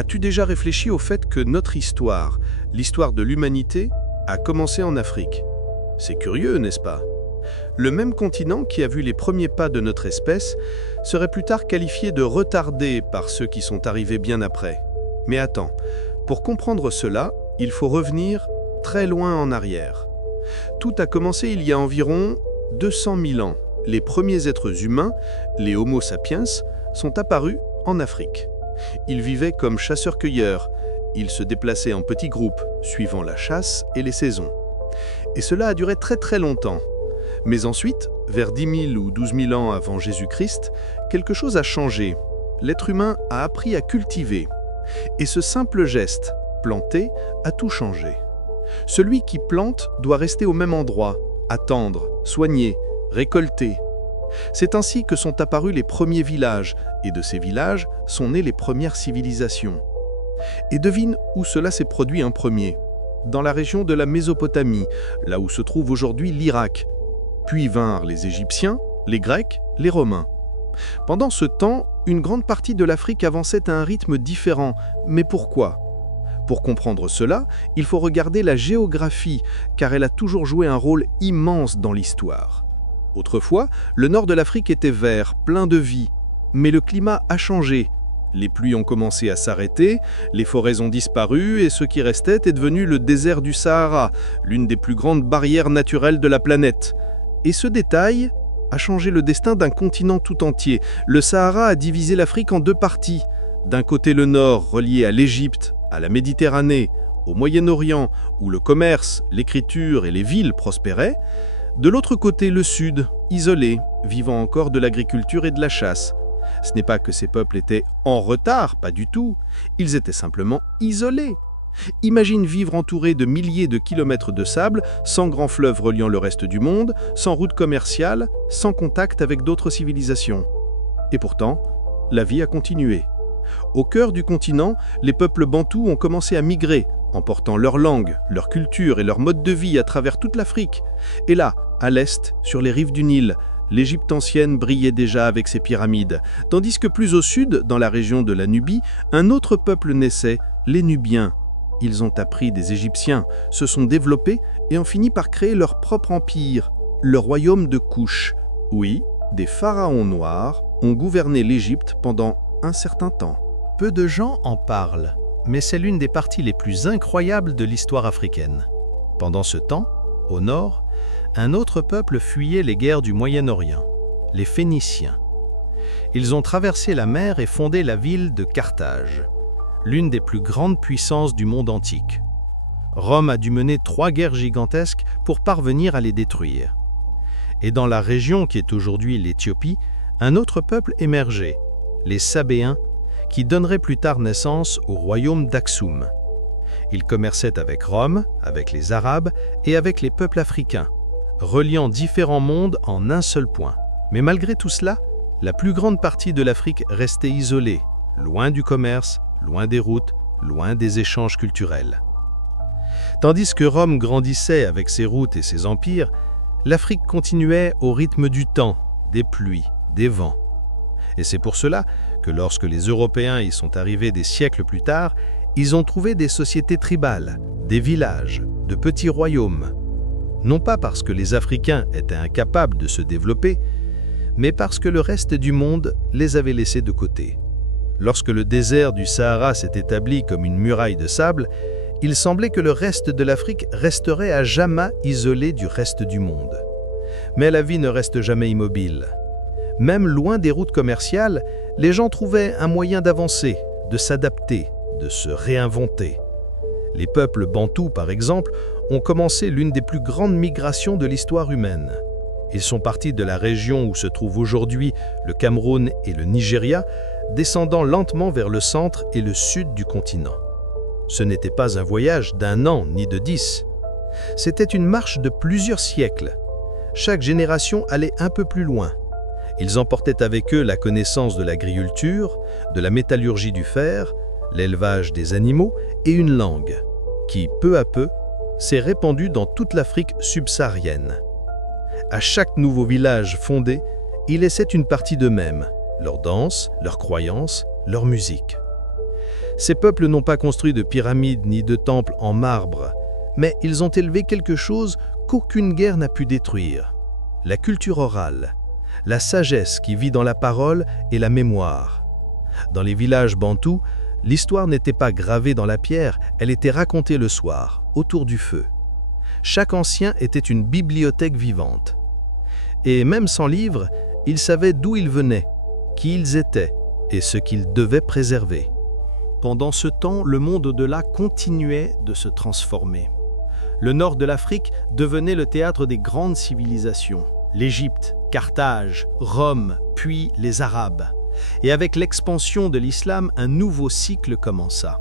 As-tu déjà réfléchi au fait que notre histoire, l'histoire de l'humanité, a commencé en Afrique? C'est curieux, n'est-ce pas? Le même continent qui a vu les premiers pas de notre espèce serait plus tard qualifié de retardé par ceux qui sont arrivés bien après. Mais attends, pour comprendre cela, il faut revenir très loin en arrière. Tout a commencé il y a environ 200 000 ans. Les premiers êtres humains, les Homo sapiens, sont apparus en Afrique. Ils vivaient comme chasseurs-cueilleurs. Ils se déplaçaient en petits groupes, suivant la chasse et les saisons. Et cela a duré très très longtemps. Mais ensuite, vers 10 000 ou 12 000 ans avant Jésus-Christ, quelque chose a changé. L'être humain a appris à cultiver. Et ce simple geste, planter, a tout changé. Celui qui plante doit rester au même endroit, attendre, soigner, récolter. C'est ainsi que sont apparus les premiers villages, et de ces villages sont nées les premières civilisations. Et devine où cela s'est produit en premier. Dans la région de la Mésopotamie, là où se trouve aujourd'hui l'Irak. Puis vinrent les Égyptiens, les Grecs, les Romains. Pendant ce temps, une grande partie de l'Afrique avançait à un rythme différent. Mais pourquoi ? Pour comprendre cela, il faut regarder la géographie, car elle a toujours joué un rôle immense dans l'histoire. Autrefois, le nord de l'Afrique était vert, plein de vie. Mais le climat a changé. Les pluies ont commencé à s'arrêter, les forêts ont disparu et ce qui restait est devenu le désert du Sahara, l'une des plus grandes barrières naturelles de la planète. Et ce détail a changé le destin d'un continent tout entier. Le Sahara a divisé l'Afrique en deux parties. D'un côté le nord, relié à l'Égypte, à la Méditerranée, au Moyen-Orient, où le commerce, l'écriture et les villes prospéraient. De l'autre côté le sud, isolé, vivant encore de l'agriculture et de la chasse. Ce n'est pas que ces peuples étaient en retard, pas du tout. Ils étaient simplement isolés. Imagine vivre entouré de milliers de kilomètres de sable, sans grands fleuves reliant le reste du monde, sans route commerciale, sans contact avec d'autres civilisations. Et pourtant, la vie a continué. Au cœur du continent, les peuples bantous ont commencé à migrer, emportant leur langue, leur culture et leur mode de vie à travers toute l'Afrique. Et là, à l'est, sur les rives du Nil, l'Égypte ancienne brillait déjà avec ses pyramides, tandis que plus au sud, dans la région de la Nubie, un autre peuple naissait, les Nubiens. Ils ont appris des Égyptiens, se sont développés et ont fini par créer leur propre empire, le royaume de Kouch. Oui, des pharaons noirs ont gouverné l'Égypte pendant un certain temps. Peu de gens en parlent, mais c'est l'une des parties les plus incroyables de l'histoire africaine. Pendant ce temps, au nord, un autre peuple fuyait les guerres du Moyen-Orient, les Phéniciens. Ils ont traversé la mer et fondé la ville de Carthage, l'une des plus grandes puissances du monde antique. Rome a dû mener 3 guerres gigantesques pour parvenir à les détruire. Et dans la région qui est aujourd'hui l'Éthiopie, un autre peuple émergeait, les Sabéens, qui donneraient plus tard naissance au royaume d'Aksum. Ils commerçaient avec Rome, avec les Arabes et avec les peuples africains, reliant différents mondes en un seul point. Mais malgré tout cela, la plus grande partie de l'Afrique restait isolée, loin du commerce, loin des routes, loin des échanges culturels. Tandis que Rome grandissait avec ses routes et ses empires, l'Afrique continuait au rythme du temps, des pluies, des vents. Et c'est pour cela que lorsque les Européens y sont arrivés des siècles plus tard, ils ont trouvé des sociétés tribales, des villages, de petits royaumes. Non pas parce que les Africains étaient incapables de se développer, mais parce que le reste du monde les avait laissés de côté. Lorsque le désert du Sahara s'est établi comme une muraille de sable, il semblait que le reste de l'Afrique resterait à jamais isolé du reste du monde. Mais la vie ne reste jamais immobile. Même loin des routes commerciales, les gens trouvaient un moyen d'avancer, de s'adapter, de se réinventer. Les peuples bantous, par exemple, ont commencé l'une des plus grandes migrations de l'histoire humaine. Ils sont partis de la région où se trouvent aujourd'hui le Cameroun et le Nigeria, descendant lentement vers le centre et le sud du continent. Ce n'était pas un voyage d'1 an ni de 10. C'était une marche de plusieurs siècles. Chaque génération allait un peu plus loin. Ils emportaient avec eux la connaissance de l'agriculture, de la métallurgie du fer, l'élevage des animaux et une langue, qui, peu à peu, s'est répandue dans toute l'Afrique subsaharienne. À chaque nouveau village fondé, ils laissaient une partie d'eux-mêmes, leurs danses, leurs croyances, leur musique. Ces peuples n'ont pas construit de pyramides ni de temples en marbre, mais ils ont élevé quelque chose qu'aucune guerre n'a pu détruire. La culture orale, la sagesse qui vit dans la parole et la mémoire. Dans les villages bantous, l'histoire n'était pas gravée dans la pierre, elle était racontée le soir, autour du feu. Chaque ancien était une bibliothèque vivante. Et même sans livre, ils savaient d'où ils venaient, qui ils étaient et ce qu'ils devaient préserver. Pendant ce temps, le monde au-delà continuait de se transformer. Le nord de l'Afrique devenait le théâtre des grandes civilisations. L'Égypte, Carthage, Rome, puis les Arabes. Et avec l'expansion de l'islam, un nouveau cycle commença.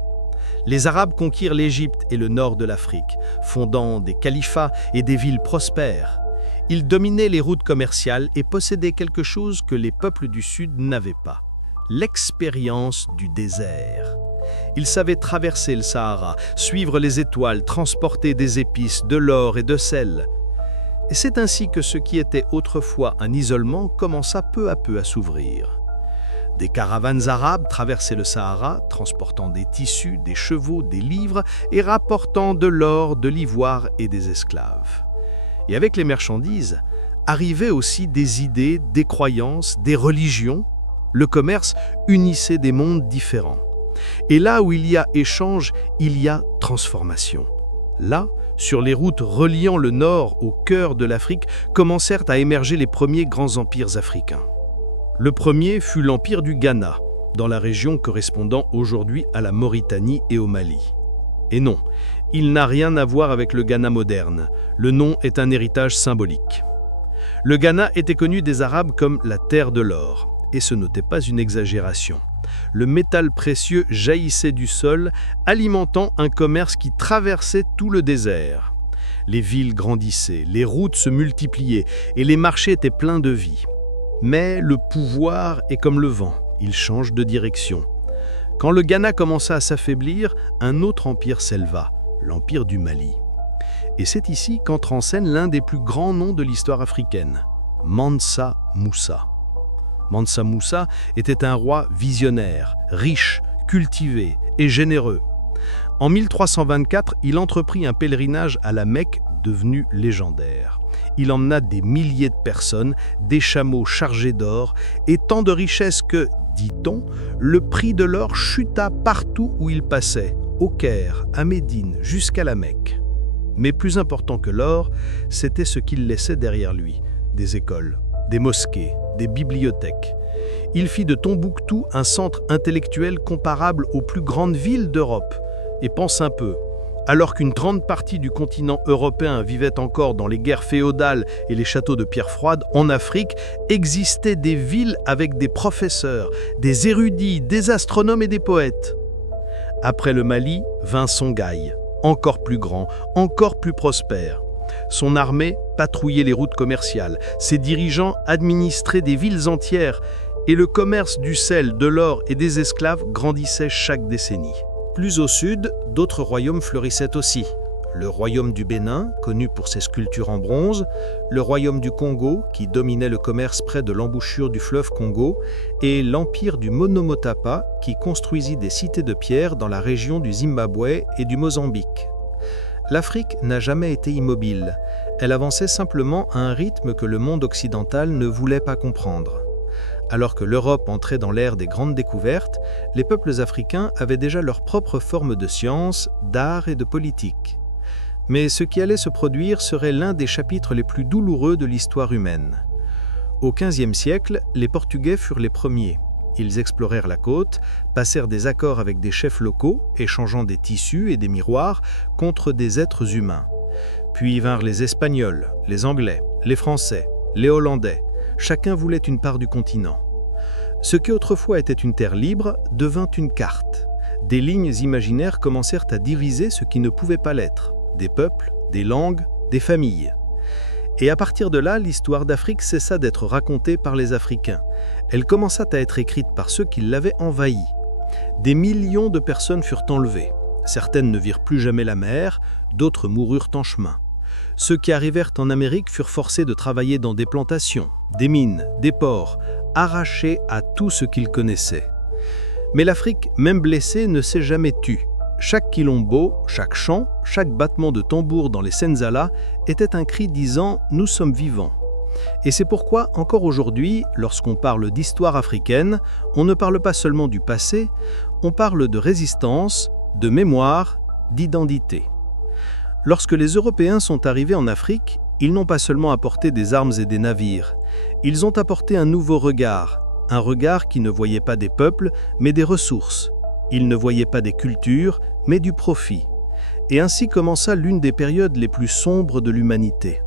Les Arabes conquirent l'Égypte et le nord de l'Afrique, fondant des califats et des villes prospères. Ils dominaient les routes commerciales et possédaient quelque chose que les peuples du Sud n'avaient pas: l'expérience du désert. Ils savaient traverser le Sahara, suivre les étoiles, transporter des épices, de l'or et de sel. Et c'est ainsi que ce qui était autrefois un isolement commença peu à peu à s'ouvrir. Des caravanes arabes traversaient le Sahara, transportant des tissus, des chevaux, des livres et rapportant de l'or, de l'ivoire et des esclaves. Et avec les marchandises, arrivaient aussi des idées, des croyances, des religions. Le commerce unissait des mondes différents. Et là où il y a échange, il y a transformation. Là, sur les routes reliant le nord au cœur de l'Afrique, commencèrent à émerger les premiers grands empires africains. Le premier fut l'empire du Ghana, dans la région correspondant aujourd'hui à la Mauritanie et au Mali. Et non, il n'a rien à voir avec le Ghana moderne. Le nom est un héritage symbolique. Le Ghana était connu des Arabes comme la terre de l'or, et ce n'était pas une exagération. Le métal précieux jaillissait du sol, alimentant un commerce qui traversait tout le désert. Les villes grandissaient, les routes se multipliaient, et les marchés étaient pleins de vie. Mais le pouvoir est comme le vent, il change de direction. Quand le Ghana commença à s'affaiblir, un autre empire s'éleva, l'empire du Mali. Et c'est ici qu'entre en scène l'un des plus grands noms de l'histoire africaine, Mansa Moussa. Mansa Moussa était un roi visionnaire, riche, cultivé et généreux. En 1324, il entreprit un pèlerinage à la Mecque devenu légendaire. Il emmena des milliers de personnes, des chameaux chargés d'or et tant de richesses que, dit-on, le prix de l'or chuta partout où il passait, au Caire, à Médine, jusqu'à la Mecque. Mais plus important que l'or, c'était ce qu'il laissait derrière lui: des écoles, des mosquées, des bibliothèques. Il fit de Tombouctou un centre intellectuel comparable aux plus grandes villes d'Europe. Et pense un peu, alors qu'une grande partie du continent européen vivait encore dans les guerres féodales et les châteaux de pierre froide, en Afrique existaient des villes avec des professeurs, des érudits, des astronomes et des poètes. Après le Mali vint Songhai, encore plus grand, encore plus prospère. Son armée patrouillait les routes commerciales, ses dirigeants administraient des villes entières, et le commerce du sel, de l'or et des esclaves grandissait chaque décennie. Plus au sud, d'autres royaumes fleurissaient aussi. Le royaume du Bénin, connu pour ses sculptures en bronze, le royaume du Congo, qui dominait le commerce près de l'embouchure du fleuve Congo, et l'empire du Monomotapa, qui construisit des cités de pierre dans la région du Zimbabwe et du Mozambique. L'Afrique n'a jamais été immobile. Elle avançait simplement à un rythme que le monde occidental ne voulait pas comprendre. Alors que l'Europe entrait dans l'ère des grandes découvertes, les peuples africains avaient déjà leur propre forme de science, d'art et de politique. Mais ce qui allait se produire serait l'un des chapitres les plus douloureux de l'histoire humaine. Au XVe siècle, les Portugais furent les premiers. Ils explorèrent la côte, passèrent des accords avec des chefs locaux, échangeant des tissus et des miroirs contre des êtres humains. Puis vinrent les Espagnols, les Anglais, les Français, les Hollandais. Chacun voulait une part du continent. Ce qui autrefois était une terre libre devint une carte. Des lignes imaginaires commencèrent à diviser ce qui ne pouvait pas l'être: des peuples, des langues, des familles. Et à partir de là, l'histoire d'Afrique cessa d'être racontée par les Africains. Elle commença à être écrite par ceux qui l'avaient envahie. Des millions de personnes furent enlevées. Certaines ne virent plus jamais la mer, d'autres moururent en chemin. Ceux qui arrivèrent en Amérique furent forcés de travailler dans des plantations, des mines, des ports, arrachés à tout ce qu'ils connaissaient. Mais l'Afrique, même blessée, ne s'est jamais tue. Chaque quilombo, chaque chant, chaque battement de tambour dans les Senzala était un cri disant « Nous sommes vivants ». Et c'est pourquoi, encore aujourd'hui, lorsqu'on parle d'histoire africaine, on ne parle pas seulement du passé, on parle de résistance, de mémoire, d'identité. Lorsque les Européens sont arrivés en Afrique, ils n'ont pas seulement apporté des armes et des navires, ils ont apporté un nouveau regard, un regard qui ne voyait pas des peuples, mais des ressources. Ils ne voyaient pas des cultures, mais du profit. Et ainsi commença l'une des périodes les plus sombres de l'humanité.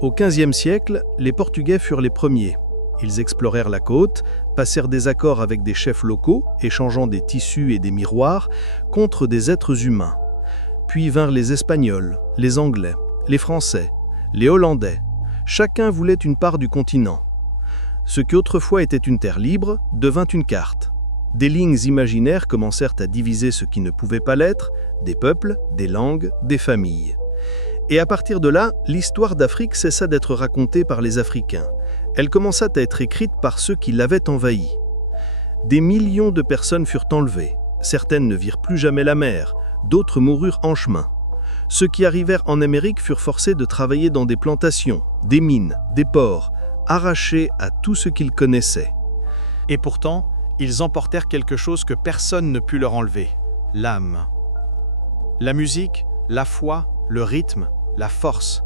Au XVe siècle, les Portugais furent les premiers. Ils explorèrent la côte, passèrent des accords avec des chefs locaux, échangeant des tissus et des miroirs, contre des êtres humains. Puis vinrent les Espagnols, les Anglais, les Français, les Hollandais. Chacun voulait une part du continent. Ce qui autrefois était une terre libre devint une carte. Des lignes imaginaires commencèrent à diviser ce qui ne pouvait pas l'être, des peuples, des langues, des familles. Et à partir de là, l'histoire d'Afrique cessa d'être racontée par les Africains. Elle commença à être écrite par ceux qui l'avaient envahie. Des millions de personnes furent enlevées. Certaines ne virent plus jamais la mer, d'autres moururent en chemin. Ceux qui arrivèrent en Amérique furent forcés de travailler dans des plantations, des mines, des ports, arrachés à tout ce qu'ils connaissaient. Et pourtant, ils emportèrent quelque chose que personne ne put leur enlever, l'âme. La musique, la foi, le rythme, la force.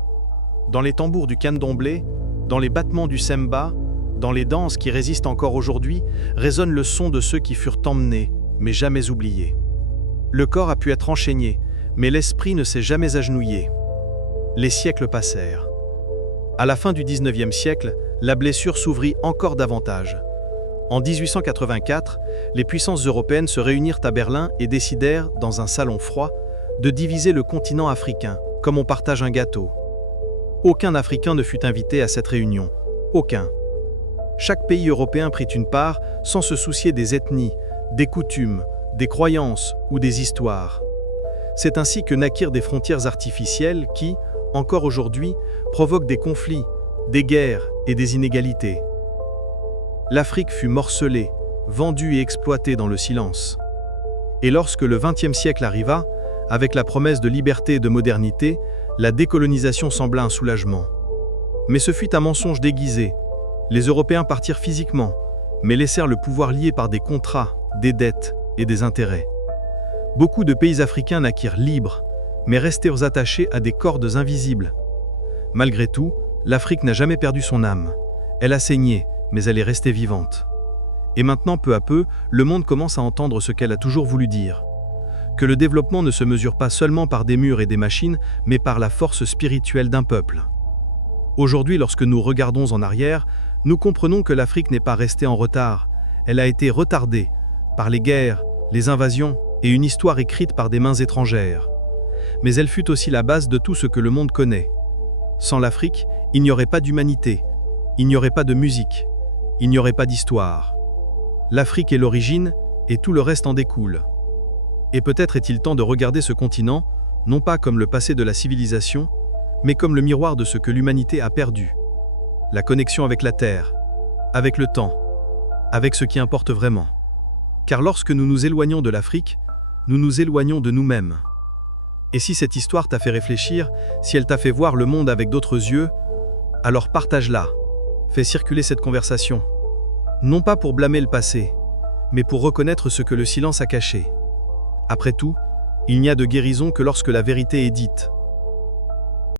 Dans les tambours du candomblé, dans les battements du semba, dans les danses qui résistent encore aujourd'hui, résonne le son de ceux qui furent emmenés, mais jamais oubliés. Le corps a pu être enchaîné, mais l'esprit ne s'est jamais agenouillé. Les siècles passèrent. À la fin du XIXe siècle, la blessure s'ouvrit encore davantage. En 1884, les puissances européennes se réunirent à Berlin et décidèrent, dans un salon froid, de diviser le continent africain, comme on partage un gâteau. Aucun Africain ne fut invité à cette réunion. Aucun. Chaque pays européen prit une part sans se soucier des ethnies, des coutumes, des croyances ou des histoires. C'est ainsi que naquirent des frontières artificielles qui, encore aujourd'hui, provoquent des conflits, des guerres et des inégalités. L'Afrique fut morcelée, vendue et exploitée dans le silence. Et lorsque le XXe siècle arriva, avec la promesse de liberté et de modernité, la décolonisation sembla un soulagement. Mais ce fut un mensonge déguisé. Les Européens partirent physiquement, mais laissèrent le pouvoir lié par des contrats, des dettes et des intérêts. Beaucoup de pays africains naquirent libres, mais restèrent attachés à des cordes invisibles. Malgré tout, l'Afrique n'a jamais perdu son âme. Elle a saigné, mais elle est restée vivante. Et maintenant, peu à peu, le monde commence à entendre ce qu'elle a toujours voulu dire. Que le développement ne se mesure pas seulement par des murs et des machines, mais par la force spirituelle d'un peuple. Aujourd'hui, lorsque nous regardons en arrière, nous comprenons que l'Afrique n'est pas restée en retard. Elle a été retardée par les guerres, les invasions et une histoire écrite par des mains étrangères. Mais elle fut aussi la base de tout ce que le monde connaît. Sans l'Afrique, il n'y aurait pas d'humanité, il n'y aurait pas de musique, il n'y aurait pas d'histoire. L'Afrique est l'origine et tout le reste en découle. Et peut-être est-il temps de regarder ce continent, non pas comme le passé de la civilisation, mais comme le miroir de ce que l'humanité a perdu. La connexion avec la terre, avec le temps, avec ce qui importe vraiment. Car lorsque nous nous éloignons de l'Afrique, nous nous éloignons de nous-mêmes. Et si cette histoire t'a fait réfléchir, si elle t'a fait voir le monde avec d'autres yeux, alors partage-la, fais circuler cette conversation. Non pas pour blâmer le passé, mais pour reconnaître ce que le silence a caché. Après tout, il n'y a de guérison que lorsque la vérité est dite.